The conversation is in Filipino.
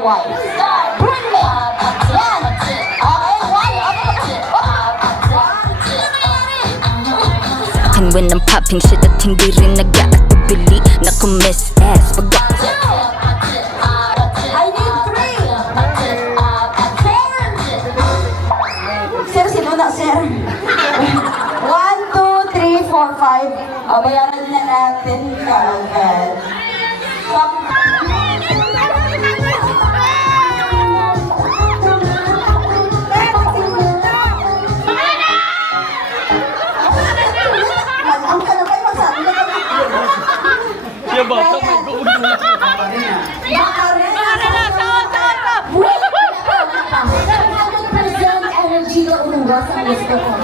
wife. Bring me. Yan. Okay, one. Akin when I'm popping shit at hindi rin nag-aatubili na kumis ass pag I need three. Sir, sino na, sir? 1, 2, 3, 4, 5. O, bayaran na natin kagad. Ang kalabay, magsabi na kami. Ya bata may guulo. Energy na uruwas ang gusto ko.